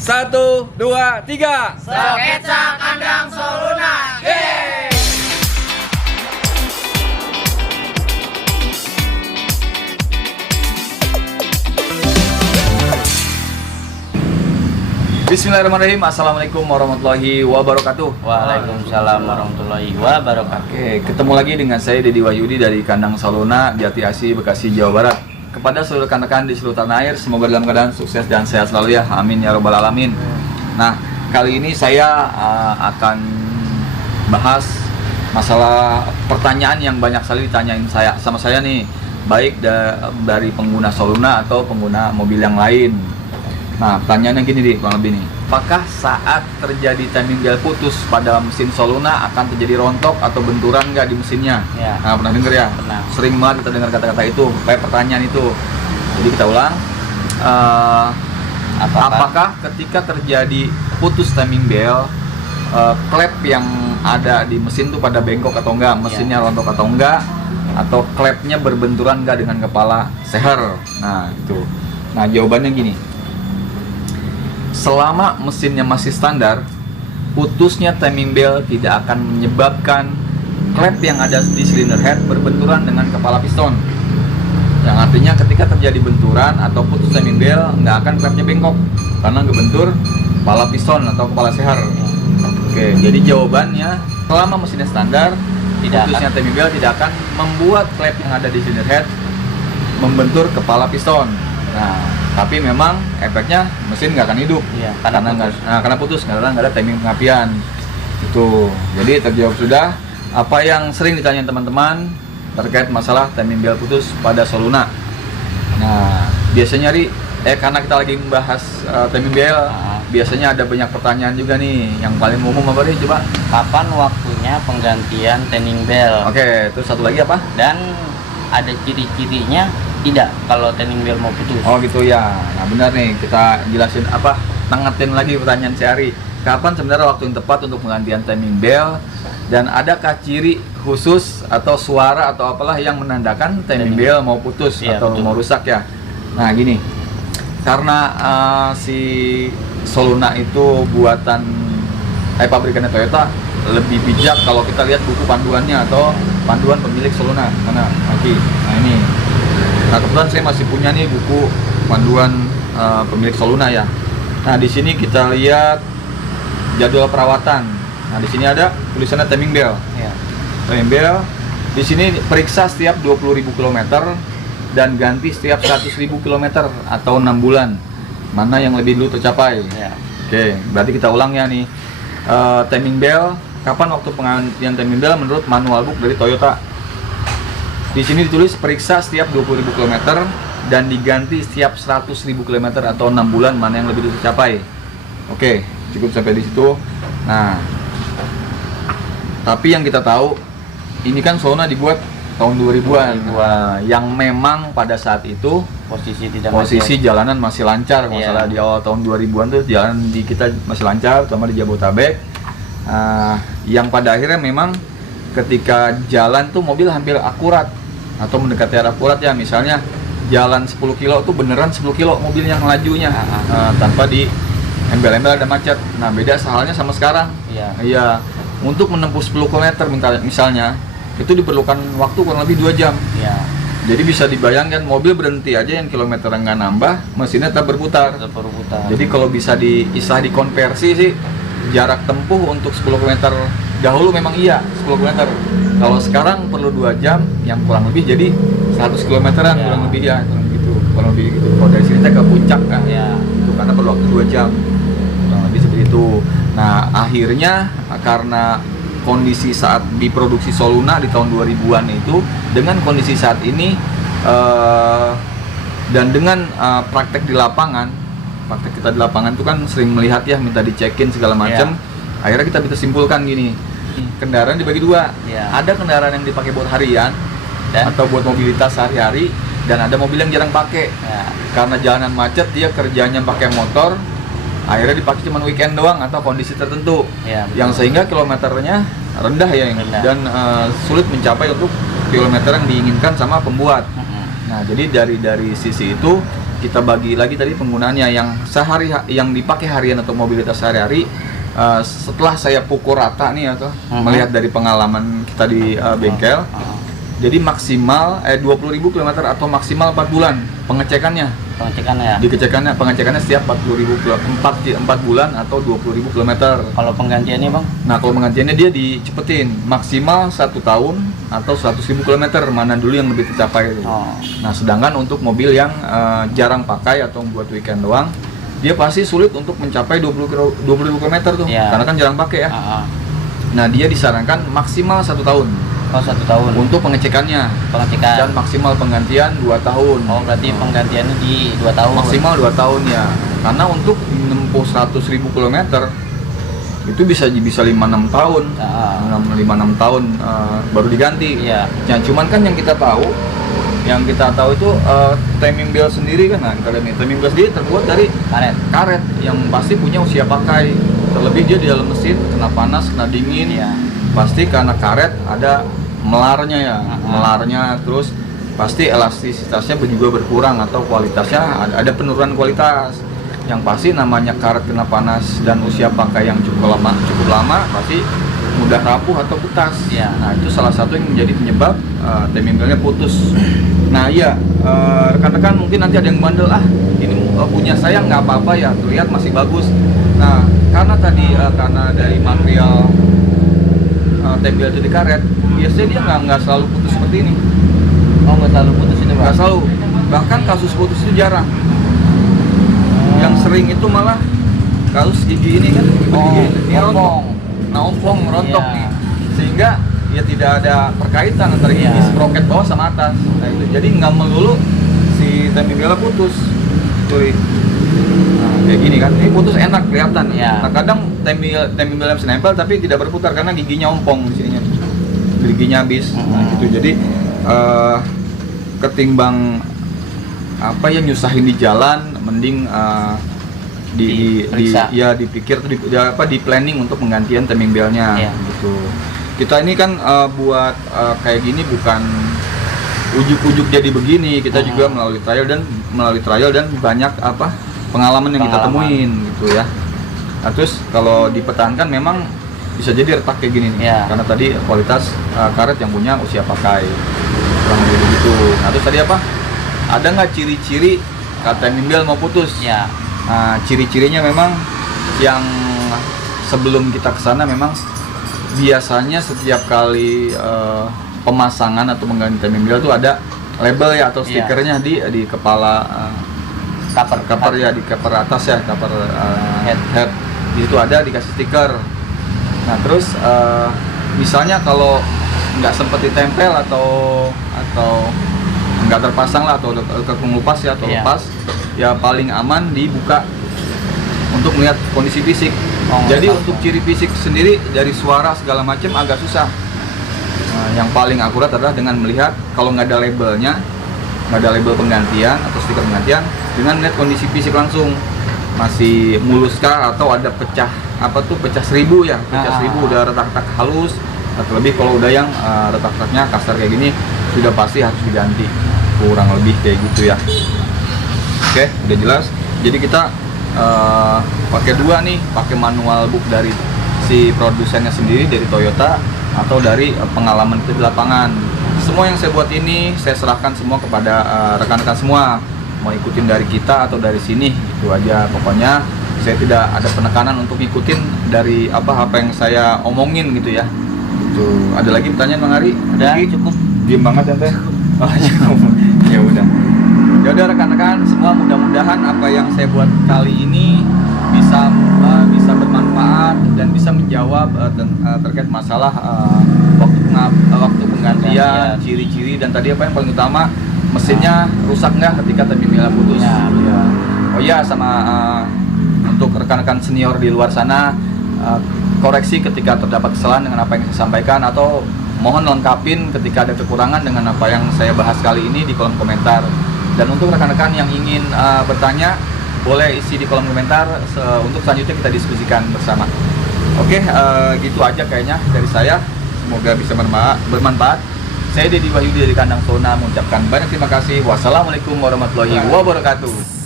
1, 2, 3. Sketsa Kandang Soluna. Yeay! Bismillahirrahmanirrahim. Assalamualaikum warahmatullahi wabarakatuh. Waalaikumsalam warahmatullahi wabarakatuh. Oke, ketemu lagi dengan saya Dedi Wahyudi dari Kandang Soluna, Jati Asih, Bekasi, Jawa Barat. Kepada seluruh rekan-rekan di seluruh tanah air, semoga dalam keadaan sukses dan sehat selalu ya. Amin ya robbal alamin. Nah, kali ini saya akan bahas masalah pertanyaan yang banyak sekali ditanyain sama saya nih, baik dari pengguna Soluna atau pengguna mobil yang lain. Nah, pertanyaannya gini nih, kurang lebih nih. Apakah saat terjadi timing belt putus pada mesin Soluna akan terjadi rontok atau benturan nggak di mesinnya? Ya. Nah, pernah dengar ya? Pernah. Sering banget kita dengar kata-kata itu, kayak pertanyaan itu. Jadi kita ulang. Apakah ketika terjadi putus timing belt, klep yang ada di mesin tuh pada bengkok atau enggak? Mesinnya rontok atau enggak? Atau klepnya berbenturan enggak dengan kepala seher? Nah, itu. Nah, jawabannya gini. Selama mesinnya masih standar, putusnya timing belt tidak akan menyebabkan klep yang ada di cylinder head berbenturan dengan kepala piston. Yang artinya ketika terjadi benturan atau putus timing belt, nggak akan klepnya bengkok karena ngebentur kepala piston atau kepala seher. Oke, jadi jawabannya selama mesinnya standar, putusnya timing belt tidak akan membuat klep yang ada di cylinder head membentur kepala piston. Nah, tapi memang efeknya mesin nggak akan hidup, karena putus karena nggak ada timing pengapian. Itu. Jadi terjawab sudah apa yang sering ditanya teman-teman terkait masalah timing belt putus pada Soluna. Nah, biasanya karena kita lagi membahas timing belt, biasanya ada banyak pertanyaan juga nih. Yang paling umum apa nih? Coba. Kapan waktunya penggantian timing belt? Oke, terus satu lagi apa? Dan ada ciri-cirinya tidak kalau timing belt mau putus? Oh gitu ya. Nah benar nih, kita jelasin nangetin lagi pertanyaan si Ari. Kapan sebenarnya waktu yang tepat untuk penggantian timing belt? Dan adakah ciri khusus atau suara atau apalah yang menandakan timing belt mau putus atau mau rusak ya? Nah gini, karena si Soluna itu buatan pabrikannya Toyota, lebih bijak kalau kita lihat buku panduannya atau panduan pemilik Soluna. Mana? Oke. Nah ini. Nah kebetulan saya masih punya nih buku panduan pemilik Soluna ya. Nah di sini kita lihat jadwal perawatan. Nah di sini ada tulisannya timing belt. Ya. Timing belt di sini periksa setiap 20.000 km dan ganti setiap 100.000 km atau 6 bulan. Mana yang lebih dulu tercapai? Ya. Oke, berarti kita ulang ya nih. Timing belt, kapan waktu penggantian timing belt menurut manual book dari Toyota? Di sini ditulis periksa setiap 20.000 km dan diganti setiap 100.000 km atau 6 bulan, mana yang lebih dulu tercapai. Oke, cukup sampai di situ. Nah, tapi yang kita tahu ini kan Soluna dibuat tahun 2000-an. Wah, yang memang pada saat itu posisi jalanan masih lancar. Masalah di awal tahun 2000-an tuh jalan di kita masih lancar, terutama di Jabodetabek. Yang pada akhirnya memang ketika jalan tuh mobil hampir akurat atau mendekati arah akurat ya, misalnya jalan 10 kilo tuh beneran 10 kilo mobilnya ngelajunya tanpa di embel-embel ada macet. Nah beda halnya sama sekarang. Iya. Untuk menempuh 10 km misalnya itu diperlukan waktu kurang lebih 2 jam. Jadi bisa dibayangkan mobil berhenti aja yang kilometer nggak nambah, mesinnya tetap berputar. Jadi kalau bisa dikonversi sih, jarak tempuh untuk 10 km dahulu memang 10 km. Kalau sekarang perlu 2 jam, yang kurang lebih jadi 100 km-an kurang lebih ya, kurang lebih gitu. Kalau dari sini ke puncak kan, itu karena perlu waktu 2 jam, kurang lebih seperti itu. Nah akhirnya karena kondisi saat diproduksi Soluna di tahun 2000-an itu dengan kondisi saat ini dan dengan praktek di lapangan, praktek kita di lapangan itu kan sering melihat ya, minta dicekin segala macam. Akhirnya kita bisa simpulkan gini, kendaraan dibagi 2. Ada kendaraan yang dipakai buat harian atau buat mobilitas sehari-hari, dan ada mobil yang jarang pakai. Karena jalanan macet, dia kerjanya pakai motor, akhirnya dipakai cuma weekend doang atau kondisi tertentu, yang sehingga kilometernya rendah ya, dan sulit mencapai untuk kilometer yang diinginkan sama pembuat. Nah jadi dari sisi itu kita bagi lagi tadi penggunaannya yang dipakai harian atau mobilitas sehari-hari. Setelah saya pukul rata nih atau melihat dari pengalaman kita di bengkel, jadi maksimal 20.000 km atau maksimal 4 bulan pengecekannya. Pengecekannya setiap 4 bulan atau 20.000 km. Kalau penggantiannya bang? Nah kalau penggantiannya dia dicepetin maksimal 1 tahun atau 100.000 km, mana dulu yang lebih tercapai itu. Nah sedangkan untuk mobil yang jarang pakai atau buat weekend doang, dia pasti sulit untuk mencapai 20.000 km tuh, karena kan jarang pakai ya. Nah dia disarankan maksimal 1 tahun. 1 tahun untuk pengecekan dan maksimal penggantian 2 tahun. Berarti penggantiannya di 2 tahun. Maksimal 2 tahun ya. Karena untuk menempuh 100.000 km itu bisa 5-6 tahun. 5-6 tahun baru diganti. Iya. Nah, cuman kan yang kita tahu itu timing belt sendiri kan, timing belt sendiri terbuat dari karet yang pasti punya usia pakai. Terlebih dia di dalam mesin kena panas, kena dingin. Pasti karena karet ada melarnya ya, melarnya, terus pasti elastisitasnya juga berkurang atau kualitasnya ada penurunan kualitas. Yang pasti namanya karet kena panas dan usia pakai yang cukup lama pasti mudah rapuh atau kutas. Nah itu salah satu yang menjadi penyebab timing beltnya putus. Nah iya, rekan-rekan mungkin nanti ada yang bandel, ini punya saya nggak apa-apa ya, terlihat masih bagus. Nah karena tadi karena dari material timing belt itu di karet, biasanya dia nggak selalu putus seperti ini. Nggak selalu putus itu bang? Nggak selalu, bahkan kasus putus itu jarang. Yang sering itu malah kasus gigi ini kan, gigi ini rontok. Nah ompong merontok nih, sehingga ya tidak ada perkaitan antara gigi sproket bawah sama atas. Nah itu jadi nggak melulu si timing belt putus. Kayak gini kan, ini putus enak kelihatan. Nah kadang timing belt bisa nempel tapi tidak berputar karena giginya ompong di sininya, giginya habis. Nah gitu, jadi ketimbang yang nyusahin di jalan, mending dipikir tuh di planning untuk penggantian timing beltnya gitu. Kita ini kan buat kayak gini bukan ujuk-ujuk jadi begini, kita juga melalui trial dan banyak pengalaman yang kita temuin gitu ya. Nah, terus kalau dipertahankan memang bisa jadi retak kayak gini nih, karena tadi kualitas karet yang punya usia pakai kurang lebih begitu. Nah terus tadi ada nggak ciri-ciri timing belt mau putus? Nah ciri-cirinya memang yang sebelum kita kesana memang biasanya setiap kali pemasangan atau mengganti timing belt itu ada label ya atau stikernya di kepala cover ya, di cover atas ya, cover head itu ada dikasih stiker. Nah terus misalnya kalau nggak sempet ditempel atau nggak terpasang lah atau terkelupas ya atau lepas, ya paling aman dibuka untuk melihat kondisi fisik. Jadi untuk ciri fisik sendiri dari suara segala macam agak susah. Nah, yang paling akurat adalah dengan melihat kalau nggak ada labelnya, nggak ada label penggantian atau stiker penggantian, dengan melihat kondisi fisik langsung masih mulus kah atau ada pecah seribu ya, pecah seribu udah retak-retak halus, atau lebih kalau udah yang retak-retaknya kasar kayak gini sudah pasti harus diganti, kurang lebih kayak gitu ya. Oke, udah jelas. Jadi kita pakai dua nih, pakai manual book dari si produsennya sendiri dari Toyota atau dari pengalaman kita di lapangan. Semua yang saya buat ini saya serahkan semua kepada rekan-rekan semua, mau ikutin dari kita atau dari sini, itu aja. Pokoknya saya tidak ada penekanan untuk ikutin dari apa yang saya omongin gitu ya. Itu ada lagi pertanyaan Bang Ari? Udah cukup. Diem banget ya Teh. Oh, ya udah. Ya udah rekan-rekan semua, mudah-mudahan apa yang saya buat kali ini bisa bermanfaat dan bisa menjawab terkait masalah waktu penggantian, ciri-ciri, dan tadi apa yang paling utama, mesinnya rusak nggak ketika timing belt putus. Oh ya, sama untuk rekan-rekan senior di luar sana, koreksi ketika terdapat kesalahan dengan apa yang saya sampaikan, atau mohon lengkapin ketika ada kekurangan dengan apa yang saya bahas kali ini di kolom komentar. Dan untuk rekan-rekan yang ingin bertanya, boleh isi di kolom komentar, untuk selanjutnya kita diskusikan bersama. Oke, gitu aja kayaknya dari saya. Semoga bisa bermanfaat. Saya Dedi Wahyudi dari Kandang Sona mengucapkan banyak terima kasih. Wassalamualaikum warahmatullahi wabarakatuh.